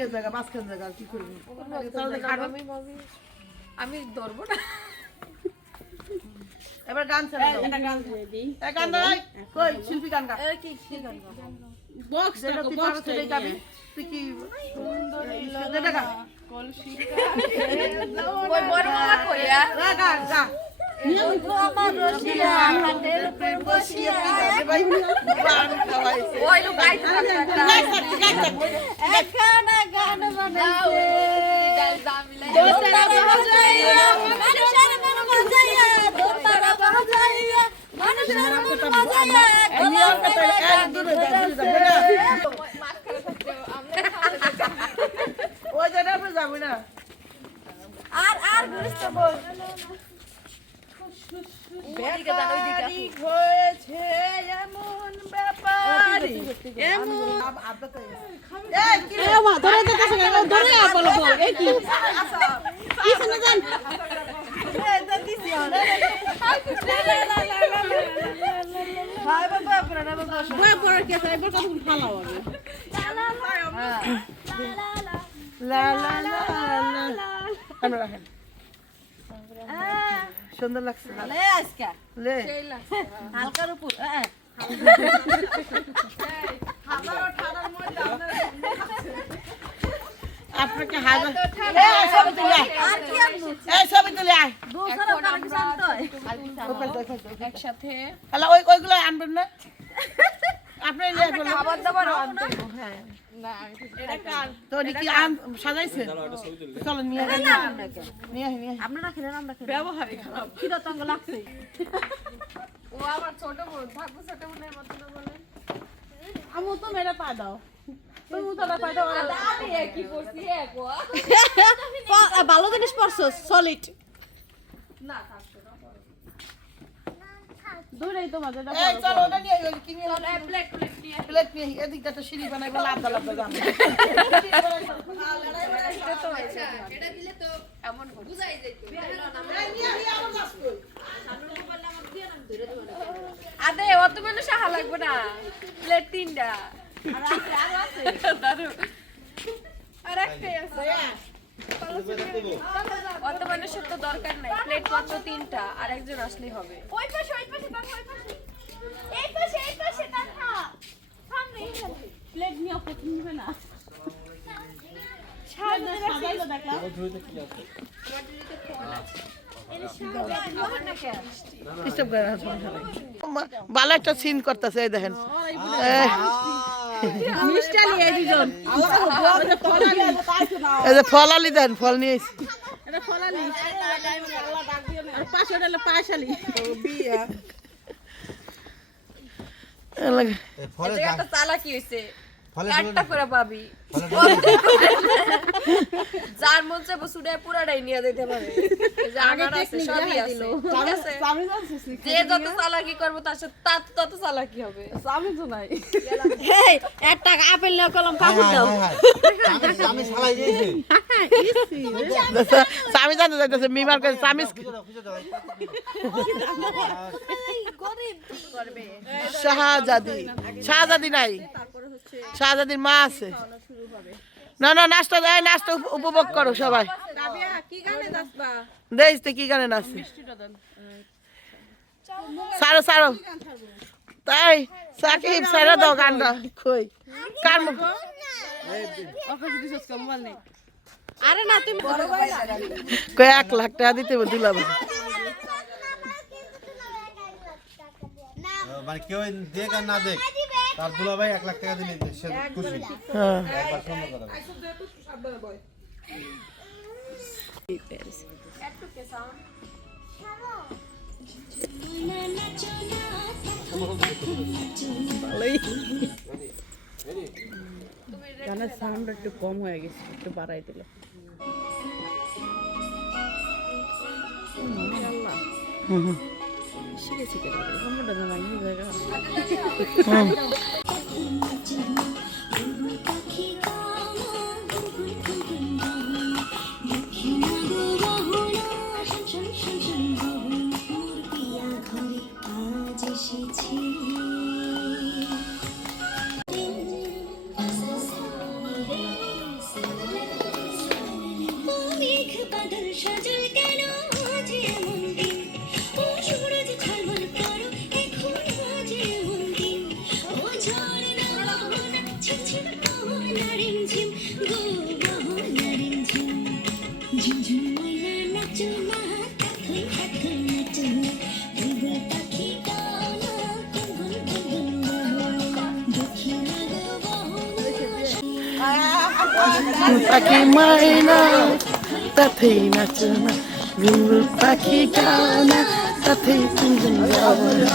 ইয়ে জায়গা মাঝখান জায়গা কি করবি? আমি আমি ধরবো না। এবার গান ছেড়ে দাও। এই গান দাও কই শিল্পী গান গা। কি কি গান বক্স যেটা তুই পারো সেটাই গাবি তুই কি যেটা গা ওই বড় মামা কইয়া গা গা। গা আমার রসিয়া হাতের উপর বসিয়া গান খাওয়াইছে ওই লোক গাইতে একখানা গান বানাইছে দোতারা বাজাইয়া মানুষের মন বাজাইয়া দোতারা বাজাইয়া মানুষের মন বাজাইয়া নিয়ম কথা এই দূরে যা দূরে ওই জায়গায় যাব না আর আর গুরুত্ব বল হয়েছে এমন ব্যাপার। এমন এই কি রে? এ মা ধরে যেতেছে কেন ধরে আর বলো বল এই কি কি শুনে যান বয় পড়ার কি আছে এবার কতক্ষণ ফালাও আগে লা লা লা সুন্দর লাগছে হালকার উপর হ্যাঁ। আপনাকে হাজার। একসাথে ওইগুলো আনবেন না? আপনি খাবার দাবার হ্যাঁ। তো কি আন সাজাইছে? চলো নিয়ে যাই। নিয়ে নিয়ে আপনারা খেলেন আমরা খেলেন ব্যবহারই খারাপ। তঙ্গ লাগছে। ও আমার ছোট বোন। থাকব ছোট বোনের মতো বলে। আমু তো মেরে পা দাও। ভালো জিনিস পড়ছো সলিড না দূরেই তোমাদের এই চলো ওটা নিয়ে ওই কি নিয়ে প্লেট প্লেট নিয়ে প্লেট নিয়ে আয়, এদিকটা একটা সিঁড়ি বানাইবো লাফদা লাফদা যাব এটা তো দিলে তো এমন বুঝাই যাইতো আদে অত মানুষ আহা লাগবে না। প্লেট তিনটা। দারু আর একটাই আছে। অত মানুষের তো দরকার নাই প্লেট মাত্র তিনটা আর একজন আসলেই হবে ওই পাশে ওই পাশে ওই পাশে এই পাশে এই পাশে সামনে প্লেট নিয়ে প্রথম নিবে না। ভালো একটা সিন করতেছে দেখেন এই যে ফল আলি দেন ফল নিয়ে চালাকি হইছে। করে পাবি। যার মন চাইব সুডে পুরাটাই নিয়ে যেতে পারে। যে আমার আছে সবই আছে ঠিক আছে? যে যত চালাকি করব তার সাথে তার তত চালাকি হবে। আমি তো নাই। একটা আপেল নিয়ে কলম আমি সালাই দিয়েছি। স্বামী জানতে যাইতেছে মিমার কাছে স্বামী দাও দাও শাহজাদি শাহজাদি নাই। শাহজাদির মা আছে। না না নাস্তা দেয় নাচটা উপ- উপভোগ করো সবাই। কি গানে যাসবা দেখ তো কি গানে নাচছে সারো সারো। তাই সাকিব সারা দাও গানটা। কই? কার মুখ? আরে না তুমি কই এক লাখ টাকা দিতে দিলাম মানে কেউ দেখ আর না দেখ। তার দুলা ভাই এক লাখ টাকা দিলে সে খুশি। হ্যাঁ। একবার। গানের সাউন্ড একটু কম হয়ে গেছে একটু বাড়াই দিল। শিখেছি কেন আমরা জানাই পাখি মাইনা তাতেই নাচো না ঘুঙ্গুর পাখি গাও না তাতেই তুমি যাও না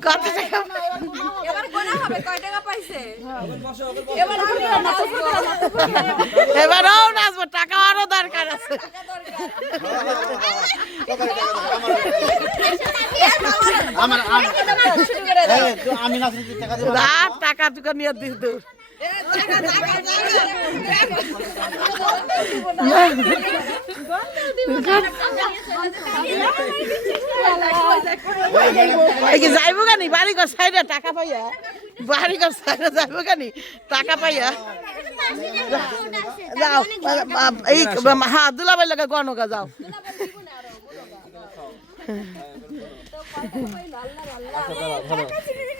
কত টাকা এবার গোনা হবে কয় টাকা পাইছে এবার আমি নাচবো। এবারও নাচবো টাকা আরও দরকার আছে আমার আমি- শুরু করে দাও। এই, তো আমি নাচতে টাকা দেবো আর টাকা টুকা নিয়ে দিস দূর যাইবো গানি বাড়ি ঘর সাইডে টাকা পাইয়া? বাড়ি ঘর সাইডে যাইবো গানি টাকা পাইয়া? যাও এই হ্যাঁ দুলাবাই লাগে গণকা যাও। কি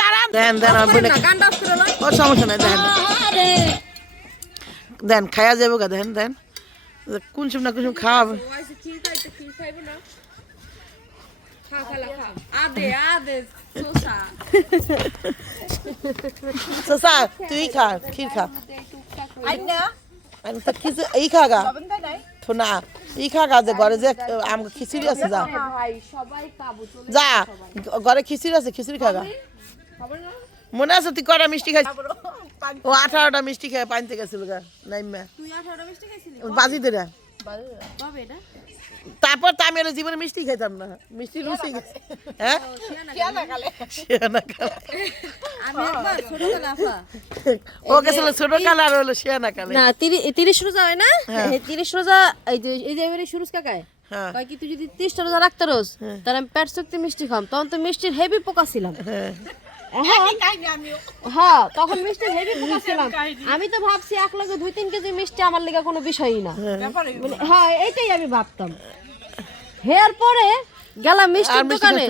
দাঁড়ান। দেন দেন। ও সমস্যা নাই খায়া যাব গা দেন দেন। কোন সময় না কোন খাওয়াবে। সসা তুই খা ক্ষীর খা। আমি তো কিছু এই খা গা। তো না ই খা গা যে ঘরে যে আমাকে খিচুড়ি আছে যা। চলে যা ঘরে খিচুড়ি আছে খিচুড়ি খা গা। মনে আছে তুই কটা মিষ্টি খাই ও আঠারোটা মিষ্টি খেয়ে পানিতে গেছিল গা নাইমা তুই আঠারোটা বাজি দিরা? তারপর তো আমি জীবনে মিষ্টি খাইতাম না। মিষ্টি গেছে হ্যাঁ। ও গেছিল ছোট কালে আর হলো শিয়ানা কালে। না তিরিশ রোজা হয় না? হ্যাঁ। তিরিশ রোজা এই যে এই যে এবারে সুরজ কাকায় হ্যাঁ। কয় কি তুই যদি তিরিশটা রোজা রাখতে রোজ তাহলে আমি পেট শক্তি মিষ্টি খাম তখন তো মিষ্টির হেভি পোকা ছিলাম। হ্যাঁ। হ্যাঁ। তখন মিষ্টি হেভি আমি তো ভাবছি এক লগে দুই তিন কেজি মিষ্টি আমার লেগে কোনো বিষয়ই না। মানে হ্যাঁ এইটাই আমি ভাবতাম। হেয়ার পরে গেলাম মিষ্টির দোকানে।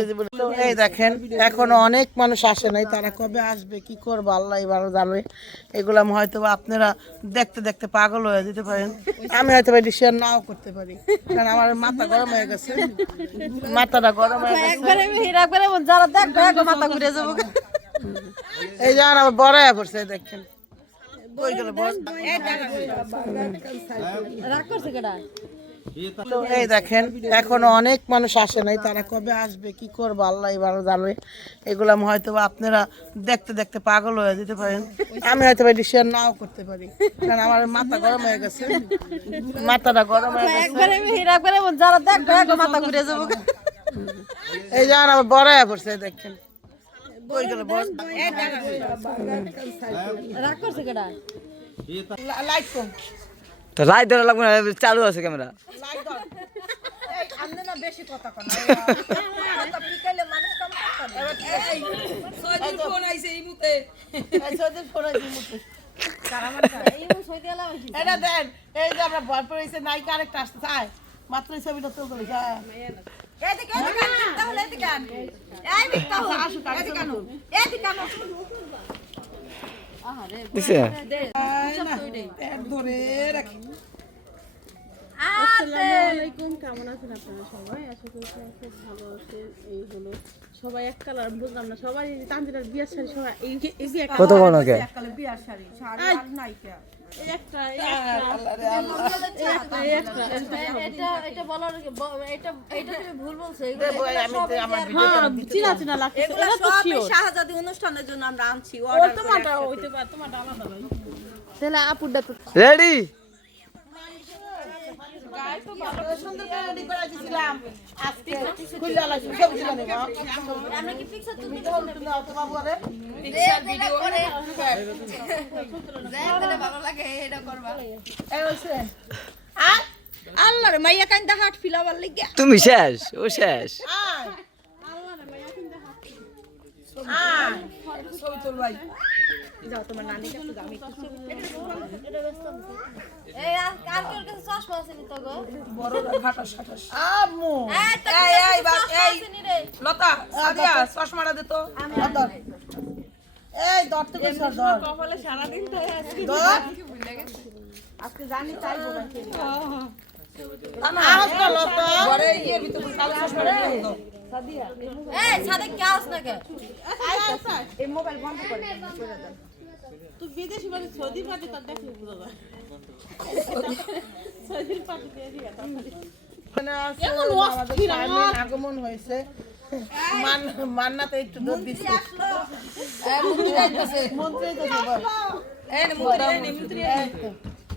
এই দেখেন এখনও অনেক মানুষ আসে নাই। তারা কবে আসবে কি করব? আল্লাহ ভালো জানবে এগুলো হয়তো আপনারা দেখতে দেখতে পাগল হয়ে যেতে পারেন। আমি হয়তো বা শেয়ার নাও করতে পারি। কারণ আমার মাথা গরম হয়ে গেছে। মাথাটা গরম হয়ে গেছে। একবারে একবারে যারা দেখবে একবার মাথা ঘুরে যাব। এই যেমন আমার বড় হয়ে পড়ছে দেখেন। কই গেল বড় রাগ করছে কেডা? তো এই দেখেন এখনও অনেক মানুষ আসে নাই তারা কবে আসবে কি করব আল্লাহ ভালো জানবে এগুলো হয়তো আপনারা দেখতে দেখতে পাগল হয়ে যেতে পারেন। আমি হয়তো বা শেয়ার নাও করতে পারি। কারণ আমার মাথা গরম হয়ে গেছে। মাথাটা গরম হয়ে গেছে। যারা দেখবে মাথা ঘুরে যাব। এই যেমন আমার বড় হয়ে পড়ছে দেখেন। লাইট কম। তো রাইট ধরা লাগবে না চালু আছে ক্যামেরা। লাইট ধর। এই আমনে না বেশি কথা কন এটা দেন এই যে আমরা ভয় পড়েছে নায়িকা আরেকটা আসতে মাত্র এই ছবিটা তুলতে আসুক আসুক। দিছে ধরে রাখি আসসালামাইকুম কেমন আছেন আপনারা সবাই? আশা করছি ভালো আছেন। এই হলো সবাই এক কালার বুঝলাম না সবাই বিয়ের শাড়ি সবাই এই এই এক কত বড় কে এই একটা এই একটা। একটা একটা। এটা এটা বলার এটা এটা তুমি ভুল বলছো হ্যাঁ চিনা চিনা লাগছে এটা তো শিওর শাহজাদি অনুষ্ঠানের জন্য আমরা আনছি ও order তোমারটা হইতে পারে তোমারটা আলাদা ভাই তাহলে আপুরটা তো রেডি সুন্দর করে রেডি করে দিয়েছিলাম আজকে খুলে আলাইছি সব ছিল নেব আমরা কি পিকচার তুলতে তুমি শেষ, ও আর আল্লাহ রে মাইয়া কাইন্দা হাট ফিলাবার তুমি শেষ ও শেষ আয় আয় এই আর কার কার কাছে চশমা আছে নি তো গো? আম্মু! এই তো এই এই বা এই আছে নি রে। লতা সাদিয়া চশমাটা দে তো। ধর। এই ধর তো কইছ ধর। কপালে সারা দিন তো ধর। আজকে জানি তাই বলেন আওয়াজ কর লতা। ঘরে ইয়ে ভিতর কালো চশমাটা দিয়ে এই কে আস না কে? তুই বিদেশি সৌদি তার সৌদির দিয়ে দিয়া মানে আগমন হয়েছে। মান মান্নাতে একটু দুধ দিচ্ছে মন্ত্রী মন্ত্রী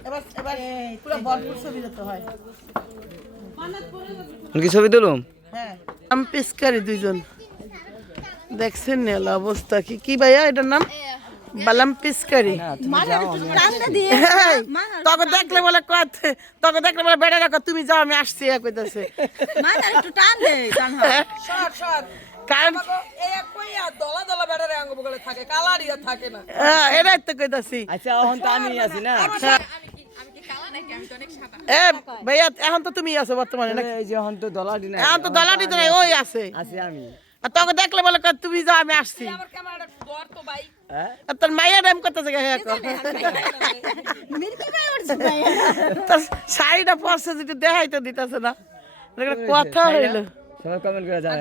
এবার এবার পুরো ভরপুর ছবি দিতে হয়। কি ছবি তুলুম? হ্যাঁ আমি পিসকারি দুইজন। দেখছেন নেল অবস্থা কি? কি ভাইয়া এটার নাম? বালাম পিসকারি দেখলে বলে কত তোকে দেখলে বলে বেড়ে রাখো তুমি যাও আমি আসছি এক কইতাছে। মাথা একটু টান দে কারণ হ্যাঁ, এটাই তো কইতাছি। আচ্ছা এখন তো আমি আছি না। এ ভাইয়া এখন তো তুমি আছো বর্তমানে নাকি? এই যে এখন তো দলাটি নাই। এখন তো দলাটি তো নাই, ওই আছে। আছি আমি। আর তোকে দেখলে বলে তুমি যাও আমি আসছি। হ্যাঁ? তোর করতেছে হ্যাঁ তোর শাড়িটা যেটা দেখাইতে দিতেছে না। কথা হইল। সবাই কমেন্ট করে জানাই